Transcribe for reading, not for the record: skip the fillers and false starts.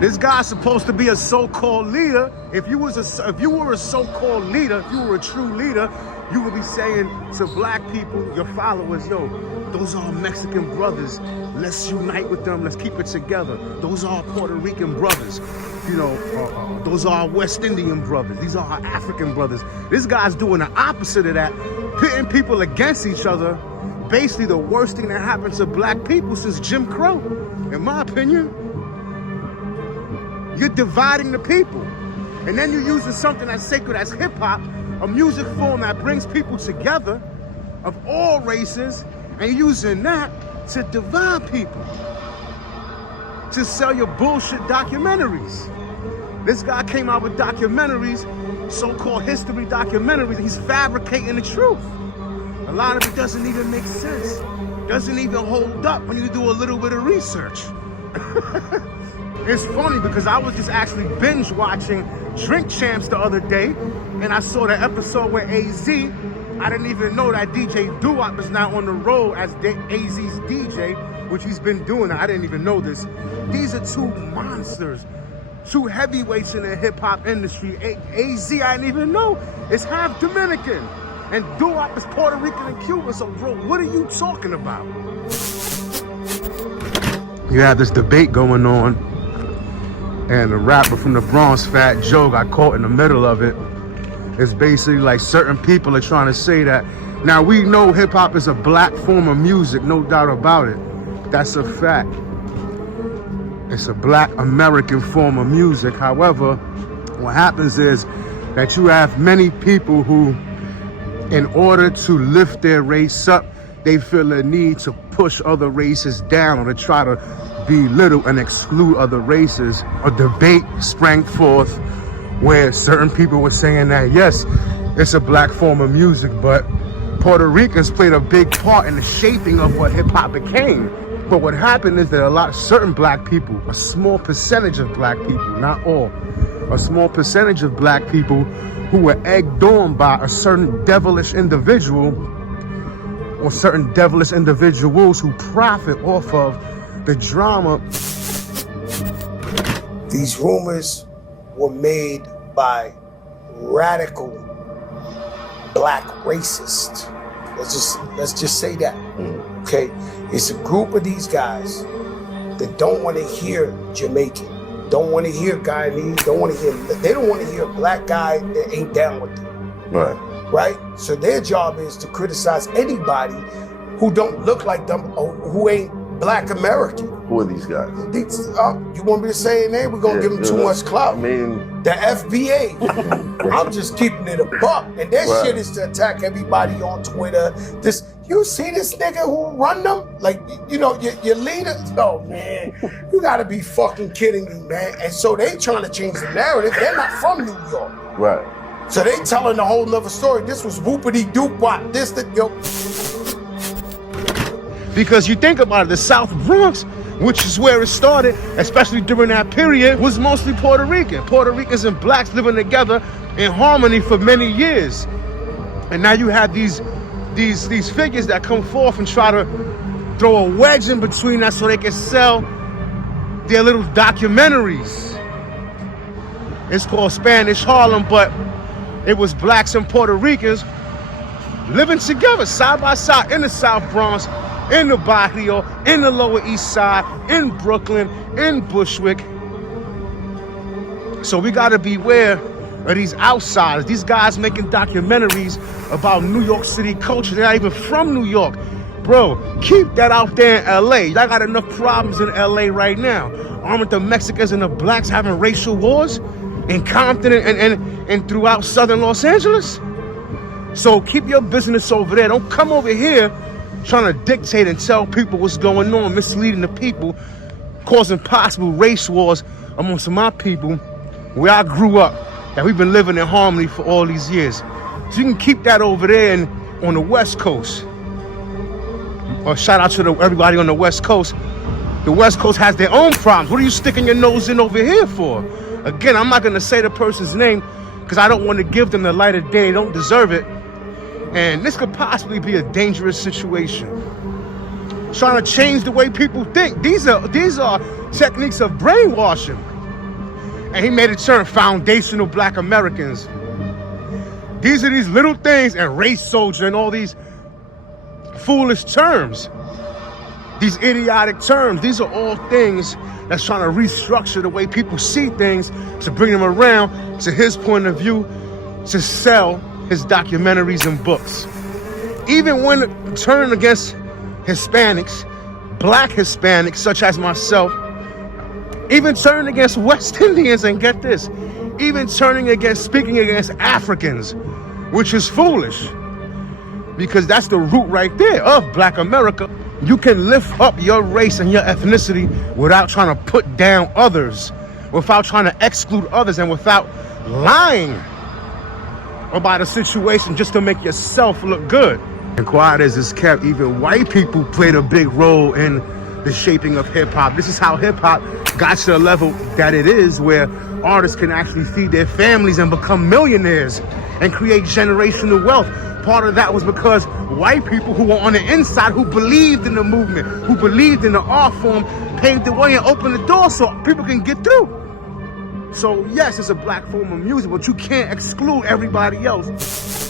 This guy's supposed to be a so-called leader. If you were a so-called leader, if you were a true leader, you would be saying to black people, your followers, yo, those are Mexican brothers. Let's unite with them. Let's keep it together. Those are Puerto Rican brothers. You know, those are our West Indian brothers. These are our African brothers. This guy's doing the opposite of that, pitting people against each other. Basically, the worst thing that happened to black people since Jim Crow, in my opinion. You're dividing the people. And then you're using something as sacred as hip-hop, a music form that brings people together of all races, and you're using that to divide people, to sell your bullshit documentaries. This guy came out with documentaries, so-called history documentaries. He's fabricating the truth. A lot of it doesn't even make sense. Doesn't even hold up when you do a little bit of research. It's funny because I was just actually binge watching Drink Champs the other day, and I saw the episode where AZ, I didn't even know that DJ Doo-Wop is now on the road as AZ's DJ, which he's been doing. I didn't even know this. These are two monsters, two heavyweights in the hip-hop industry. AZ, I didn't even know, is half Dominican, and Doo-Wop is Puerto Rican and Cuban. So, bro, what are you talking about? You have this debate going on, and the rapper from the Bronx, Fat Joe, got caught in the middle of it. It's basically like certain people are trying to say that. Now, we know hip-hop is a black form of music, no doubt about it. That's a fact. It's a black American form of music. However, what happens is that you have many people who, in order to lift their race up, they feel a need to push other races down or to try to belittle and exclude other races. A debate sprang forth where certain people were saying that, yes, it's a black form of music, but Puerto Ricans played a big part in the shaping of what hip-hop became. But what happened is that certain black people, a small percentage of black people, not all, a small percentage of black people who were egged on by a certain devilish individual or certain devilish individuals who profit off of the drama. These rumors were made by radical black racists. Let's just say that. Okay, it's a group of these guys that don't want to hear Jamaican, don't want to hear Guyanese, they don't want to hear a black guy that ain't down with them. Right? So their job is to criticize anybody who don't look like them or who ain't black American. Who are these guys? You want me to say a name? We're gonna give them too much clout. I mean, the FBA. I'm just keeping it a buck. And their shit is to attack everybody on Twitter. You see this nigga who run them? Like, you know, your leader? No, man. You gotta be fucking kidding me, man. And so they trying to change the narrative. They're not from New York. Right. So they telling a whole nother story. This was whoopity-doop-wop. Because you think about it, the South Bronx, which is where it started, especially during that period, was mostly Puerto Rican. Puerto Ricans and blacks living together in harmony for many years. And now you have these figures that come forth and try to throw a wedge in between that so they can sell their little documentaries. It's called Spanish Harlem, but it was blacks and Puerto Ricans living together side by side in the South Bronx, in the Barrio, in the Lower East Side, in Brooklyn, in Bushwick. So we gotta beware of these outsiders, these guys making documentaries about New York City culture. They're not even from New York. Bro, keep that out there in LA. Y'all got enough problems in LA right now. Aren't the Mexicans and the blacks having racial wars in Compton and throughout southern Los Angeles? So keep your business over there. Don't come over here trying to dictate and tell people what's going on, misleading the people, causing possible race wars amongst my people where I grew up, that we've been living in harmony for all these years. So you can keep that over there on the West Coast. Or shout out to everybody on the West Coast. The West Coast has their own problems. What are you sticking your nose in over here for? Again, I'm not going to say the person's name because I don't want to give them the light of day. They don't deserve it. And this could possibly be a dangerous situation. Trying to change the way people think. These are techniques of brainwashing. And he made a term, foundational black Americans. These are these little things, and race soldier and all these foolish terms. These idiotic terms. These are all things that's trying to restructure the way people see things to bring them around to his point of view, to sell his documentaries and books. Even when turning against Hispanics, black Hispanics such as myself, even turning against West Indians, and get this, even speaking against Africans, which is foolish, because that's the root right there of black America. You can lift up your race and your ethnicity without trying to put down others, without trying to exclude others, and without lying about a situation just to make yourself look good. And quiet as it's kept, even white people played a big role in the shaping of hip-hop. This is how hip-hop got to the level that it is, where artists can actually feed their families and become millionaires and create generational wealth. Part of that was because white people who were on the inside, who believed in the movement, who believed in the art form, paved the way and opened the door so people can get through. So yes, it's a black form of music, but you can't exclude everybody else.